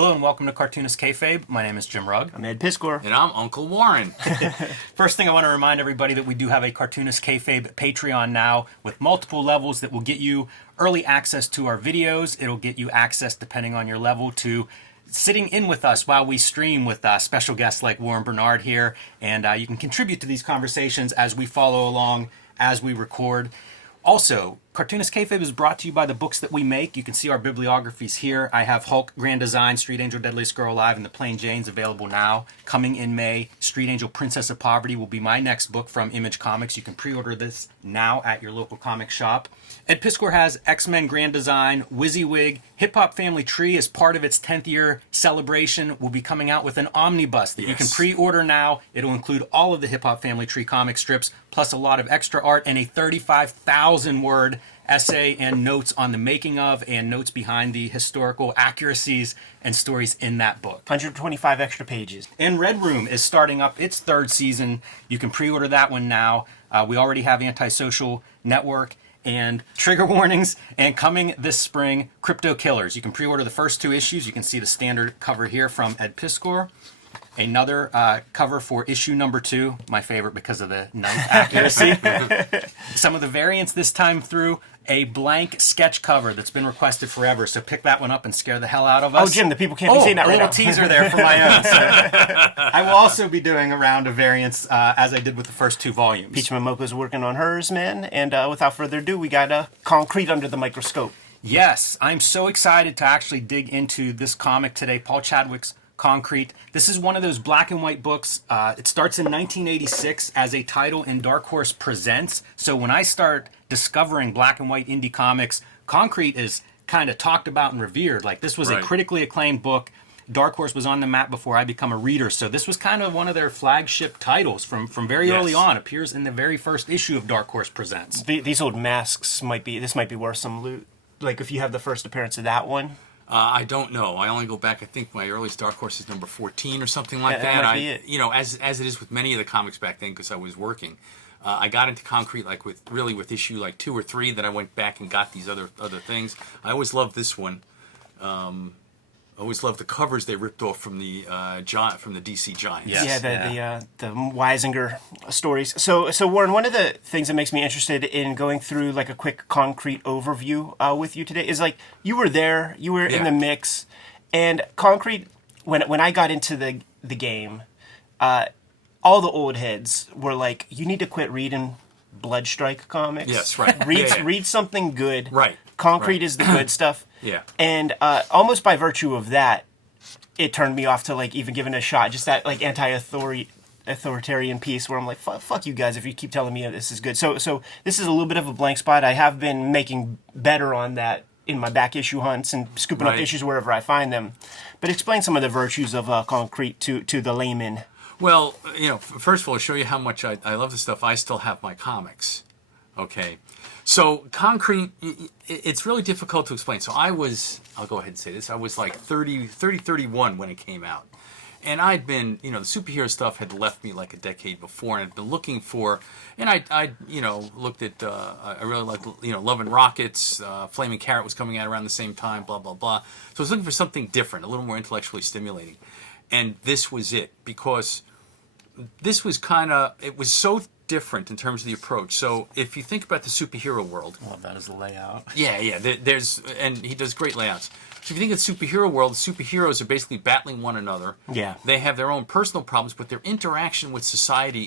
Hello and welcome to Cartoonist Kayfabe. My name is Jim Rugg. I'm Ed Piskor. And I'm Uncle Warren. First thing I want to remind everybody that we do have a Cartoonist Kayfabe Patreon now with multiple levels that will get you early access to our videos. It'll get you access, depending on your level, to sitting in with us while we stream with special guests like Warren Bernard here. And you can contribute to these conversations as we follow along, as we record. Also, Cartoonist Kayfabe is brought to you by the books that we make. You can see our bibliographies here. I have Hulk, Grand Design, Street Angel, Deadliest Girl Alive, and The Plain Janes available now. Coming in May, Street Angel, Princess of Poverty will be my next book from Image Comics. You can pre-order this now at your local comic shop. Ed Piskor has X-Men Grand Design, WYSIWYG, Hip Hop Family Tree as part of its 10th year celebration will be coming out with an omnibus that you can pre-order now. It'll include all of the Hip Hop Family Tree comic strips, plus a lot of extra art and a 35,000 word essay and notes on the making of and notes behind the historical accuracies and stories in that book. 125 extra pages. And Red Room is starting up its third season. You can pre-order that one now. We already have Antisocial Network and Trigger Warnings, and coming this spring, Crypto Killers. You can pre-order the first 2 issues. You can see the standard cover here from Ed Piskor. Another cover for issue number 2, my favorite because of the knife accuracy. Some of the variants this time through, a blank sketch cover that's been requested forever, so pick that one up and scare the hell out of us. Oh, Jim, the people can't be seeing that right now. A little teaser there for my own. So I will also be doing a round of variants as I did with the first 2 volumes. Peach Momoko's working on hers, man. And without further ado, we got Concrete Under the Microscope. Yes, I'm so excited to actually dig into this comic today, Paul Chadwick's Concrete. This is one of those black and white books. It starts in 1986 as a title in Dark Horse Presents. So when I start discovering black and white indie comics, Concrete is kind of talked about and revered. Like, this was a critically acclaimed book. Dark Horse was on the map before I become a reader. So this was kind of one of their flagship titles from very early on. Appears in the very first issue of Dark Horse Presents. These old masks might be worth some loot. Like, if you have the first appearance of that one. I don't know. I only go back, I think my earliest Dark Horse is number 14 or something like that. That might be it. You know, as it is with many of the comics back then, because I was working, I got into Concrete like with issue like 2 or 3. Then I went back and got these other things. I always loved this one. I always loved the covers they ripped off from the DC Giants. Yes. The Weisinger stories. So Warren, one of the things that makes me interested in going through like a quick Concrete overview with you today is like you were there, you were in the mix, and Concrete. When I got into the game, all the old heads were like, you need to quit reading Bloodstrike comics. Yes, right. Read something good. Right. Concrete is the good stuff. Yeah. And almost by virtue of that, it turned me off to like even giving it a shot. Just that like authoritarian piece where I'm like, fuck you guys if you keep telling me this is good. So this is a little bit of a blank spot. I have been making better on that in my back issue hunts and scooping up issues wherever I find them. But explain some of the virtues of Concrete to the layman. Well, you know, first of all, to show you how much I love this stuff, I still have my comics. Okay. So Concrete, it's really difficult to explain. So I'll go ahead and say this, I was like 31 when it came out. And I'd been, you know, the superhero stuff had left me like a decade before, and I'd been looking for, and I you know, looked at, I really liked, you know, Love and Rockets, Flaming Carrot was coming out around the same time, blah, blah, blah. So I was looking for something different, a little more intellectually stimulating. And this was it, because this was it was so different in terms of the approach. So if you think about the superhero world, I love that as a layout. Yeah. And he does great layouts. So if you think of the superhero world, the superheroes are basically battling one another. Yeah. They have their own personal problems, but their interaction with society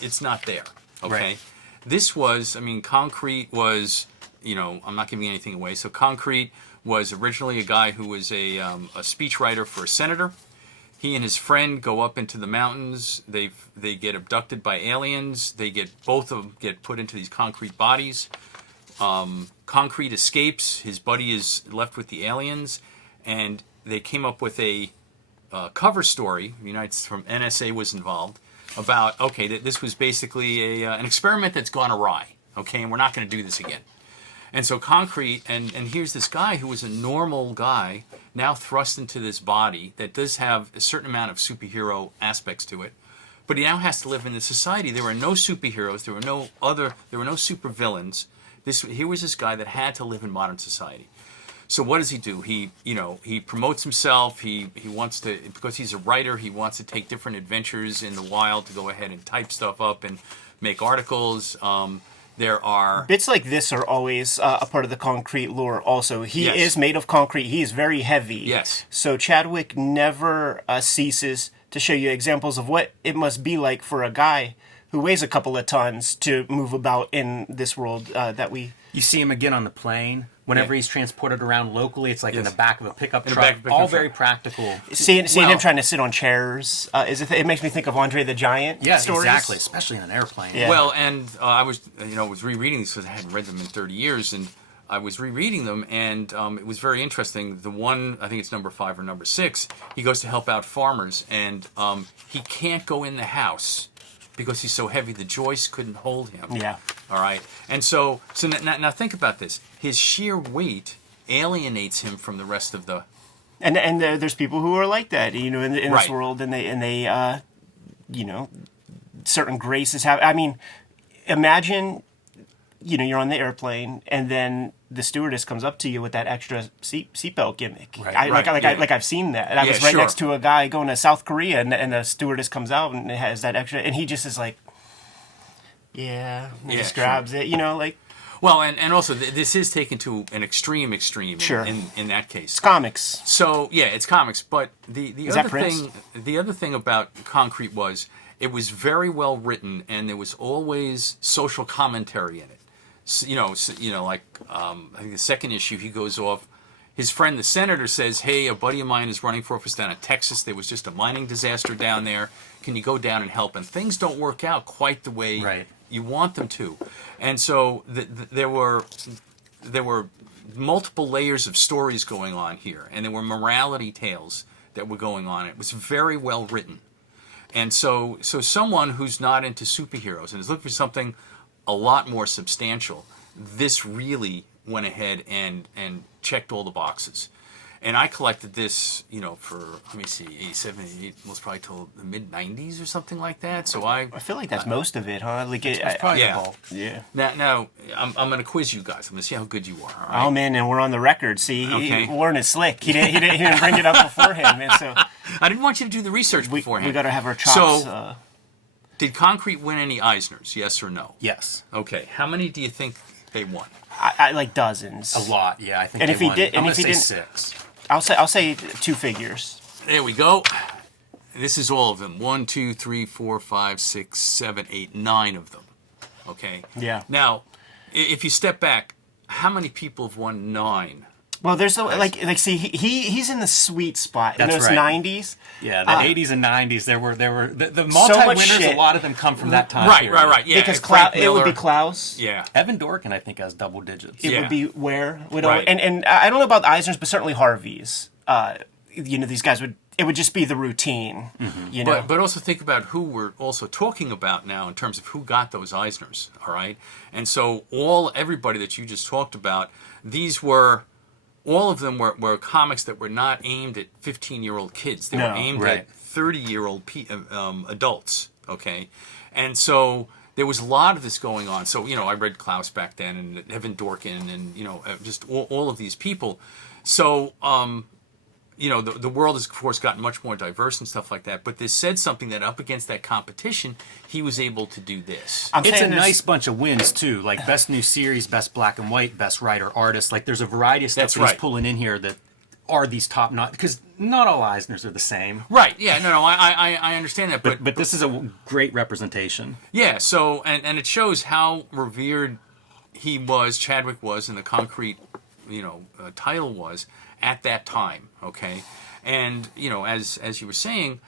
it's not there. Okay. Right. This was, I mean, Concrete was, you know, I'm not giving anything away. So Concrete was originally a guy who was a speechwriter for a senator. He and his friend go up into the mountains. They get abducted by aliens. Both of them get put into these concrete bodies. Concrete escapes. His buddy is left with the aliens, and they came up with a cover story. From NSA was involved about this was basically an experiment that's gone awry. Okay, and we're not going to do this again. And so Concrete, and here's this guy who was a normal guy, now thrust into this body that does have a certain amount of superhero aspects to it, but he now has to live in this society. There were no superheroes, there were no supervillains. Here was this guy that had to live in modern society. So what does he do? He promotes himself. He wants to, because he's a writer, he wants to take different adventures in the wild to go ahead and type stuff up and make articles. There are bits like this are always a part of the concrete lore. Also, he Yes. is made of concrete. He is very heavy. Yes. So Chadwick never ceases to show you examples of what it must be like for a guy who weighs a couple of tons to move about in this world that we. You see him again on the plane. Whenever Yeah. he's transported around locally, it's like in Yes. the back of a pickup In the truck. back of a pickup All truck. very practical. Seeing Well- him trying to sit on chairs it makes me think of Andre the Giant Yeah, stories. exactly. Especially in an airplane. Yeah. Well, and I was rereading these because I hadn't read them in 30 years, and I was rereading them, and it was very interesting. The one, I think it's number 5 or number 6, he goes to help out farmers, and he can't go in the house because he's so heavy. The joist couldn't hold him. Yeah. All right. And so now think about this. His sheer weight alienates him from the rest of the. And there's people who are like that, in this Right. world, and they certain graces have. I mean, imagine, you're on the airplane, and then the stewardess comes up to you with that extra seatbelt gimmick. Right. Right. I've seen that. And I Yeah, was right sure. next to a guy going to South Korea, and the stewardess comes out and it has that extra, and he just is like, yeah, and Yeah, just sure. grabs it, like Well, and also this is taken to an extreme Sure. in that case. comics. So yeah, it's comics. But the Is that Prince? the other thing about Concrete was it was very well written, and there was always social commentary in it. So, like I think the second issue, he goes off. His friend, the senator, says, "Hey, a buddy of mine is running for office down in Texas. There was just a mining disaster down there. Can you go down and help?" And things don't work out quite the way Right. you want them to. And so there were multiple layers of stories going on here, and there were morality tales that were going on. It was very well written. And so someone who's not into superheroes and is looking for something a lot more substantial, this really went ahead and checked all the boxes. And I collected this, for, let me see, 87, 88, most probably till the mid-90s or something like that. So I feel like that's most of it, huh? Like It's probably Yeah. the bulk. yeah. now I'm going to quiz you guys. I'm going to see how good you are. All right? Oh man, and we're on the record. See, Okay. Warren is slick. He didn't bring it up beforehand, man. So I didn't want you to do the research we beforehand. got to have our chops. So, did Concrete win any Eisners? Yes or no? Yes. Okay. How many do you think they won? I like dozens. A lot, yeah. I think And they if he won. did- and I'm if he gonna didn't- say 6. I'll say 2 figures. There we go. This is all of them. 1, 2, 3, 4, 5, 6, 7, 8, 9 of them. Okay. Yeah. Now, if you step back, how many people have won 9? Well, there's see he's in the sweet spot in That's those right. 90s. Yeah, the 80s and 90s, there were the much multi-winners, shit. a lot of them come from that time Right, period. right, right. Yeah. Because Frank it would be Miller. Klaus. Yeah. Evan Dorkin, I think, has double digits. It Yeah. would be Right. and I don't know about the Eisners, but certainly Harvey's. These guys it would just be the routine. But also think about who we're also talking about now in terms of who got those Eisners, all right? And so everybody that you just talked about, all of them were comics that were not aimed at 15-year-old kids. They were No, aimed right. at 30-year-old adults, okay? And so there was a lot of this going on. So, I read Klaus back then and Evan Dorkin and, just all of these people. So, the world has, of course, gotten much more diverse and stuff like that. But this said something that up against that competition, he was able to do this. I'm It's a saying there's- nice bunch of wins, too. Like, best new series, best black and white, best writer, artist. Like, there's a variety of stuff That's that he's right. pulling in here that are these top notch. Because not all Eisners are the same. Right, yeah, no, I understand that. But this is a great representation. Yeah, so, and it shows how revered Chadwick was, and the Concrete, title was at that time, okay? And, as you were saying,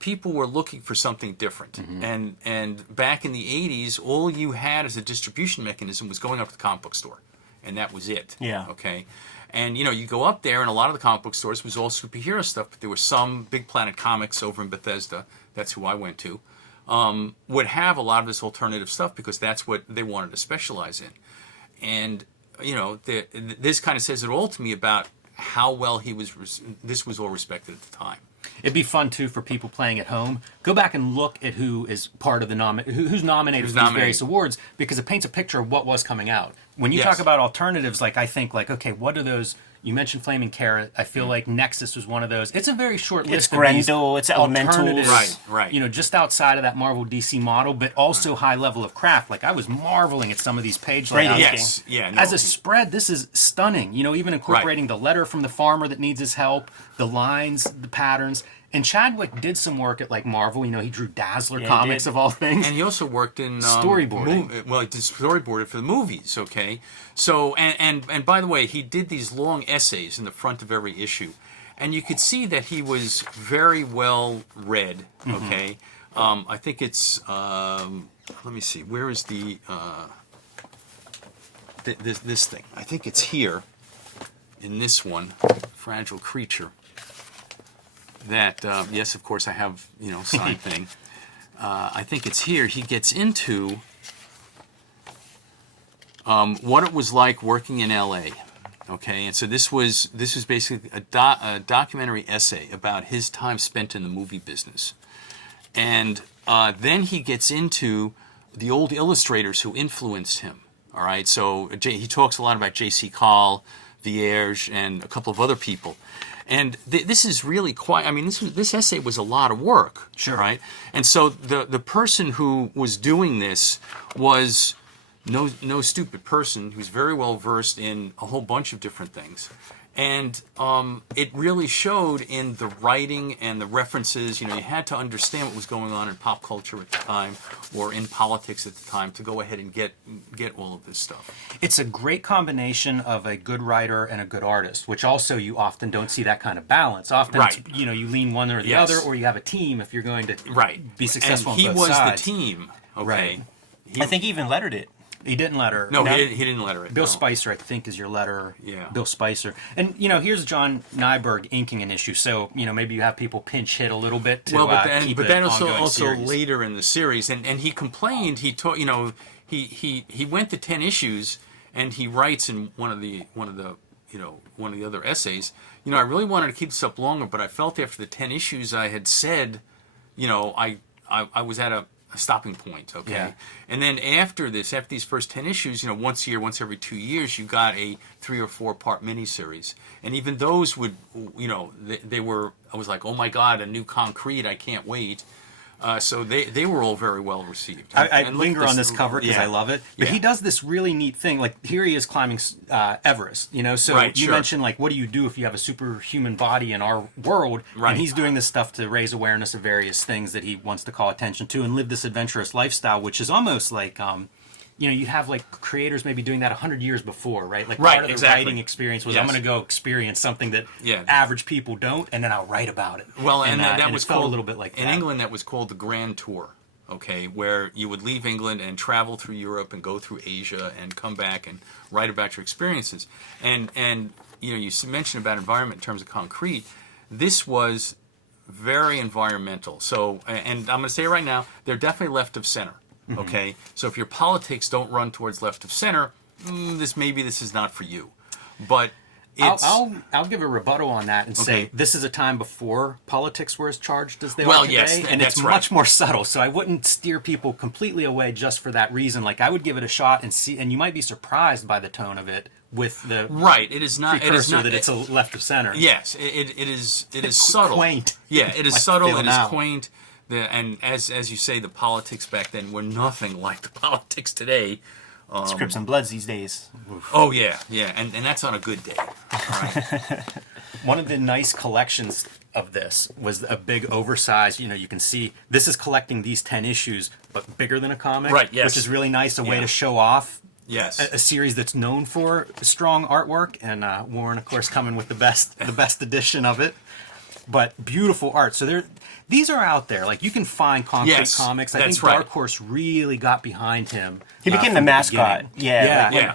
people were looking for something different. Mm-hmm. And back in the 80s, all you had as a distribution mechanism was going up to the comic book store. And that was it. Yeah. Okay? And, you go up there, and a lot of the comic book stores was all superhero stuff, but there were some Big Planet Comics over in Bethesda, that's who I went to, would have a lot of this alternative stuff because that's what they wanted to specialize in. And, this kind of says it all to me about how well this was all respected at the time. It'd be fun, too, for people playing at home. Go back and look at who is part of the who's nominated for these various awards, because it paints a picture of what was coming out. When you Yes. talk about alternatives, I think, okay, what are those You mentioned Flaming Carrot. I feel like Nexus was one of those. It's a very short list It's of these Grendel, it's Elementals. alternatives, Right. You know, just outside of that Marvel DC model, but also high level of craft. Like I was marveling at some of these page Great layouts. inking. Yes, yeah. No, As a spread, this is stunning. You know, even incorporating the letter from the farmer that needs his help, the lines, the patterns. And Chadwick did some work at like Marvel. You know, he drew Dazzler he comics did. of all things. and he also worked in Storyboarding. well, he did storyboarded for the movies. Okay, so and by the way, he did these long essays in the front of every issue, and you could see that he was very well read. Okay, I think it's let me see, where is the this thing? I think it's here in this one, Fragile Creature. That yes, of course, I have signed thing. I think it's here. He gets into what it was like working in L.A. Okay, and so this was basically a documentary essay about his time spent in the movie business, and then he gets into the old illustrators who influenced him. All right, so he talks a lot about J.C. Call, Vierge, and a couple of other people. And this is really quite, I mean, this essay was a lot of work. Sure. Right? And so the person who was doing this was no stupid person who's very well versed in a whole bunch of different things. And it really showed in the writing and the references. You had to understand what was going on in pop culture at the time or in politics at the time to go ahead and get all of this stuff. It's a great combination of a good writer and a good artist, which also you often don't see that kind of balance. Often, Right. you lean one or the Yes. other, or you have a team if you're going to be successful And he on both was sides. the team. Okay. Right. I think he even lettered it. He didn't let her. No, he didn't letter it. Bill no. Spicer, I think, is your letter. Yeah. Bill Spicer. And, here's John Nyberg inking an issue. So, maybe you have people pinch hit a little bit to keep but it then ongoing also series. later in the series, and he complained. He taught, he went to 10 issues, and he writes in one of the other essays. I really wanted to keep this up longer, but I felt after the 10 issues I had said, I was at a stopping point. Okay. Yeah. And then after these first 10 issues, once a year, once every 2 years, you got a 3 or 4 part miniseries. And even those would, they were, I was like, oh my God, a new Concrete, I can't wait. So they were all very well received. I And look at linger on this cover because yeah. I love it. But Yeah. he does this really neat thing. Like, here he is climbing Everest, So Right, you sure. mentioned, like, what do you do if you have a superhuman body in our world? Right. And he's doing this stuff to raise awareness of various things that he wants to call attention to and live this adventurous lifestyle, which is almost like, you have, like, creators maybe doing that 100 years before, right? Like, Right, part of the exactly. writing experience was, Yes. I'm going to go experience something that Yeah. average people don't, and then I'll write about it. Well, and that and was it felt called a little bit like in that. England. That was called the Grand Tour. Okay, where you would leave England and travel through Europe and go through Asia and come back and write about your experiences. And you mentioned about environment in terms of Concrete. This was very environmental. So, and I'm going to say it right now, they're definitely left of center. Okay, so if your politics don't run towards left of center, this is not for you. But it's I'll give a rebuttal on that and say Okay. this is a time before politics were as charged as they Well, are today, yes, and it's that's right. much more subtle. So I wouldn't steer people completely away just for that reason. Like, I would give it a shot and see, and you might be surprised by the tone of it with the right. It is not. It is precursor not that it's a left of center. Yes, it is. It is subtle. Quaint. Yeah, it is Like subtle. feel It is now. quaint. And as you say, the politics back then were nothing like the politics today. Scripts and Bloods these days. Oh yeah, and that's on a good day. All right. One of the nice collections of this was a big oversized, you can see this is collecting these 10 issues, but bigger than a comic. Right, yes. Which is really nice, a way Yeah. to show off Yes. a series that's known for strong artwork, and Warren, of course, coming with the best edition of it. But beautiful art. So these are out there. Like, you can find Concrete Yes, comics. I that's think right. Dark Horse really got behind him. He became from the mascot. beginning. Yeah. Yeah.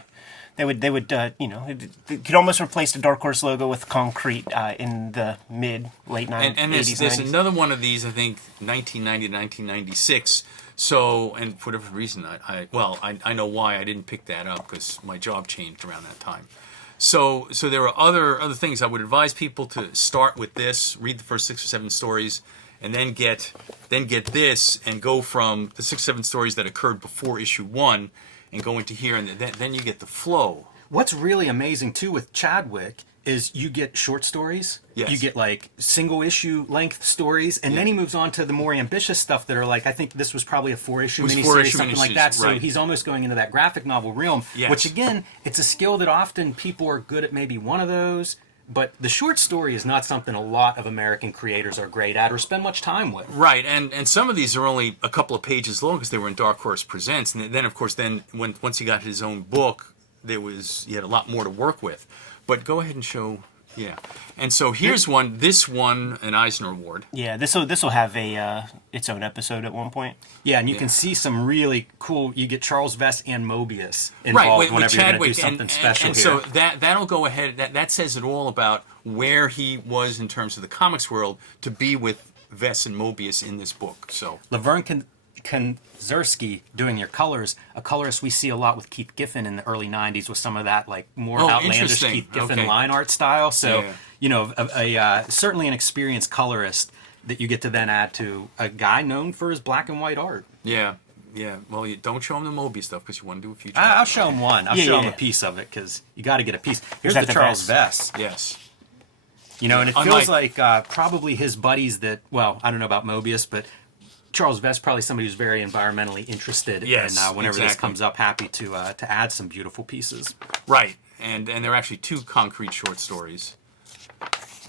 They would they could almost replace the Dark Horse logo with Concrete in the late 90s. And there's another one of these, I think, 1990 to 1996. So, and for whatever reason, I know why I didn't pick that up, because my job changed around that time. So there are other things. I would advise people to start with this, read the first 6 or 7 stories, and then get this, and go from the 6 or 7 stories that occurred before issue 1, and go into here, and then you get the flow. What's really amazing too with Chadwick is you get short stories, Yes. you get like single issue length stories, and then he moves on to the more ambitious stuff that are like, I think this was probably a 4-issue miniseries, 4-issue something like miniseries, that. So right. he's almost going into that graphic novel realm, Yes. which again, it's a skill that often people are good at maybe one of those, but the short story is not something a lot of American creators are great at or spend much time with. Right, and some of these are only a couple of pages long because they were in Dark Horse Presents, and then of course once he got his own book, he had a lot more to work with. But go ahead and show. Yeah, and so here's one. This won an Eisner Award. Yeah, this will have a its own episode at one point. Yeah, and you can see some really cool. You get Charles Vess and Mobius involved Right, with whenever you're going to do Chadwick, something special and here. so that'll go ahead. That says it all about where he was in terms of the comics world to be with Vess and Mobius in this book. So Laverne Kanzerski doing your colors, a colorist we see a lot with Keith Giffen in the early 90s with some of that like more outlandish interesting. Keith Giffen Okay. line art style. So, Yeah. you know, certainly an experienced colorist that you get to then add to a guy known for his black and white art. yeah. Well, you don't show him the Mobius stuff because you want to do a feature. I'll show him one. I'll Yeah, show yeah, him yeah. a piece of it because you got to get a piece. Here's that the the Charles Vess. Yes. You know, and it Unlike- feels like probably his buddies that, well, I don't know about Mobius, but Charles Vess probably somebody who's very environmentally interested. Yes, and whenever this exactly. comes up, happy to add some beautiful pieces. Right, and there are actually 2 concrete short stories,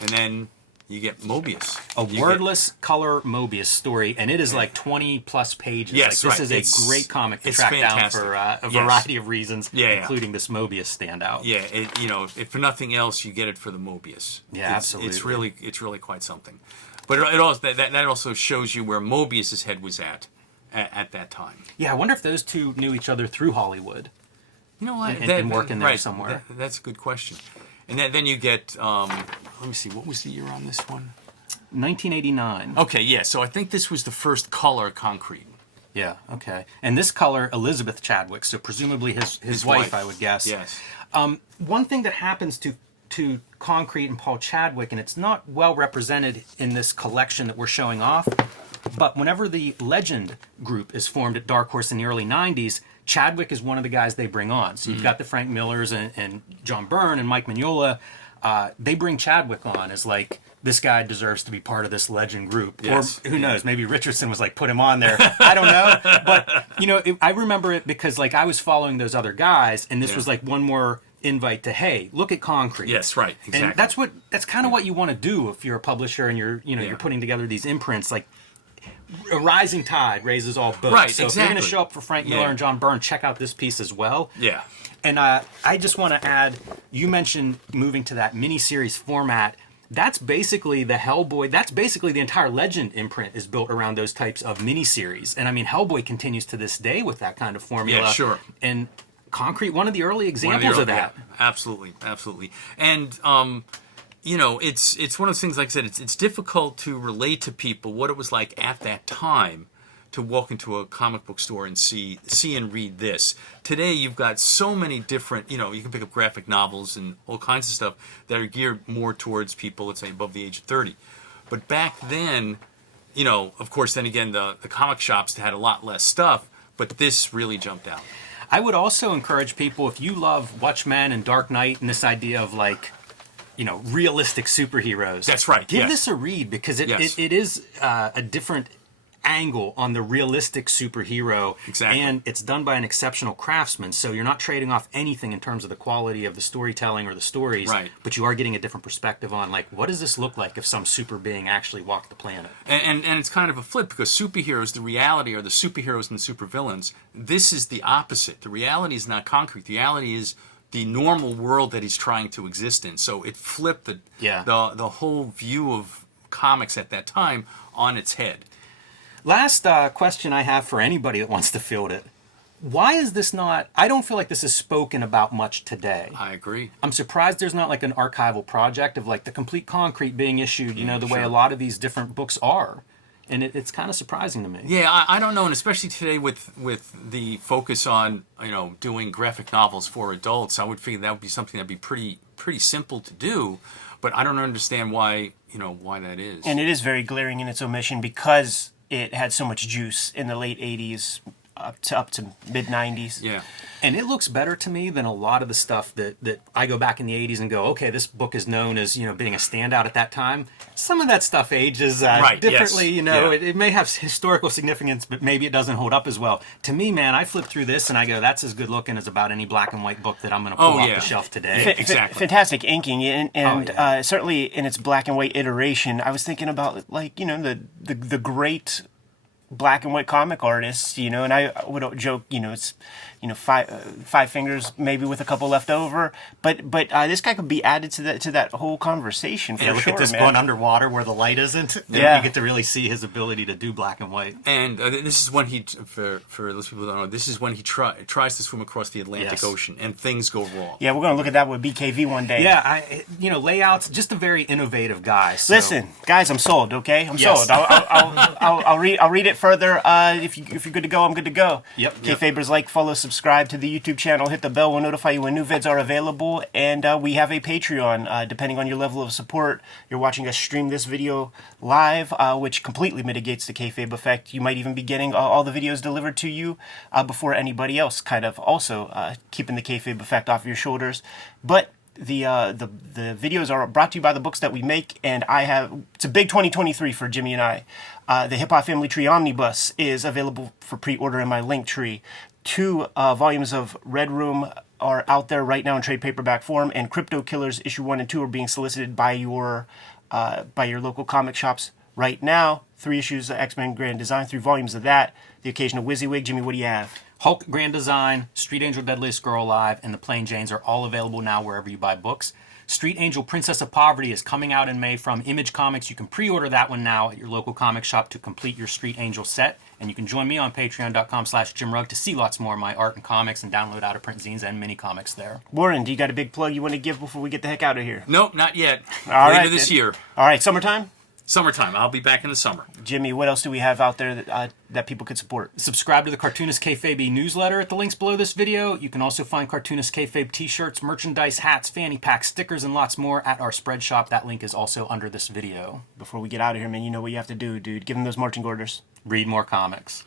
and then you get Mobius. A You get- wordless color Mobius story, and it is like 20 plus pages. Yes, like, this right. is a It's- great comic to it's track fantastic. down for a Yes. variety of reasons, Yeah, yeah. including this Mobius standout. Yeah, if for nothing else, you get it for the Mobius. Yeah, It's absolutely. it's really quite something. But it also that also shows you where Mobius's head was at that time. Yeah, I wonder if those two knew each other through Hollywood. You know what? And working there somewhere. That's a good question. And then you get let me see, what was the year on this one? 1989. Okay, yeah. So I think this was the first color concrete. Yeah, okay. And this color, Elizabeth Chadwick, so presumably his wife, I would guess. Yes. One thing that happens to Concrete and Paul Chadwick, and it's not well represented in this collection that we're showing off, but whenever the Legend group is formed at Dark Horse in the early 90s, Chadwick is one of the guys they bring on. So you've got the Frank Millers and John Byrne and Mike Mignola. They bring Chadwick on as like, this guy deserves to be part of this Legend group. Yes. Or who knows, maybe Richardson was like, put him on there. I don't know. But, you know, I remember it because like I was following those other guys, and this was like one more invite to, hey, look at Concrete. Yes, right, exactly. And that's kind of what you want to do if you're a publisher and you're putting together these imprints. Like a rising tide raises all boats. Right, so if you're going to exactly. show up for Frank Miller Yeah. and John Byrne, check out this piece as well. Yeah. And I just want to add, you mentioned moving to that miniseries format. That's basically the Hellboy. That's basically the entire Legend imprint is built around those types of miniseries. And I mean, Hellboy continues to this day with that kind of formula. Yeah, sure. And Concrete, one of the early examples of that. Yeah, absolutely. And you know, it's one of those things. Like I said, it's difficult to relate to people what it was like at that time to walk into a comic book store and see and read this. Today, you've got so many different. You know, you can pick up graphic novels and all kinds of stuff that are geared more towards people, let's say, above the age of 30. But back then, you know, of course, then again, the comic shops had a lot less stuff. But this really jumped out. I would also encourage people, if you love Watchmen and Dark Knight and this idea of like, you know, realistic superheroes. That's right, Give yes. this a read because it is a different angle on the realistic superhero. Exactly. And it's done by an exceptional craftsman. So you're not trading off anything in terms of the quality of the storytelling or the stories. Right. But you are getting a different perspective on like, what does this look like if some super being actually walked the planet? And it's kind of a flip because superheroes, the reality are the superheroes and the supervillains. This is the opposite. The reality is not concrete. The reality is the normal world that he's trying to exist in. So it flipped the whole view of comics at that time on its head. Last question I have for anybody that wants to field it. Why is this not... I don't feel like this is spoken about much today. I agree. I'm surprised there's not like an archival project of like the complete Concrete being issued, you know, the way sure. a lot of these different books are. And it's kind of surprising to me. Yeah, I don't know, and especially today with the focus on, you know, doing graphic novels for adults, I would figure that would be something that'd be pretty simple to do, but I don't understand why that is. And it is very glaring in its omission because it had so much juice in the late 80s, up to mid 90s. Yeah. And it looks better to me than a lot of the stuff that I go back in the 80s and go, okay, this book is known as, being a standout at that time. Some of that stuff ages differently, yes. It may have historical significance, but maybe it doesn't hold up as well. To me, man, I flip through this and I go, that's as good looking as about any black and white book that I'm going to pull off the shelf today. Exactly. Fantastic inking, and certainly in its black and white iteration, I was thinking about the great black and white comic artists, and I would joke, it's five fingers maybe with a couple left over, but this guy could be added to that whole conversation for sure. Look at this going underwater where the light isn't. Yeah, you get to really see his ability to do black and white. And this is when for those people who don't know, this is when he tries to swim across the Atlantic Ocean, and things go wrong. Yeah, we're gonna look at that with BKV one day. Yeah, layouts, just a very innovative guy. So. Listen, guys, I'm sold. Okay, I'm sold. I'll read it further. If you're good to go, I'm good to go. Yep. Kayfabers, like, follow, subscribe to the YouTube channel, hit the bell, we'll notify you when new vids are available, and we have a Patreon. Depending on your level of support, you're watching us stream this video live, which completely mitigates the Kayfabe effect. You might even be getting all the videos delivered to you before anybody else, kind of also keeping the Kayfabe effect off your shoulders. But the videos are brought to you by the books that we make, and it's a big 2023 for Jimmy and I. The Hip Hop Family Tree Omnibus is available for pre-order in my link tree. 2 volumes of Red Room are out there right now in trade paperback form, and Crypto Killers issue 1 and 2 are being solicited by your local comic shops right now. 3 issues of X-Men Grand Design, 3 volumes of that. The occasional WYSIWYG. Jimmy, what do you have? Hulk Grand Design, Street Angel Deadliest Girl Alive, and The Plain Janes are all available now wherever you buy books. Street Angel Princess of Poverty is coming out in May from Image Comics. You can pre-order that one now at your local comic shop to complete your Street Angel set. And you can join me on patreon.com/JimRugg to see lots more of my art and comics and download out-of-print zines and mini comics there. Warren, do you got a big plug you want to give before we get the heck out of here? Nope, not yet. Later this year. All right, summertime? Summertime. I'll be back in the summer. Jimmy, what else do we have out there that people could support? Subscribe to the Cartoonist Kayfabe newsletter at the links below this video. You can also find Cartoonist Kayfabe t-shirts, merchandise, hats, fanny packs, stickers, and lots more at our spread shop. That link is also under this video. Before we get out of here, man, you know what you have to do, dude. Give them those marching orders. Read more comics.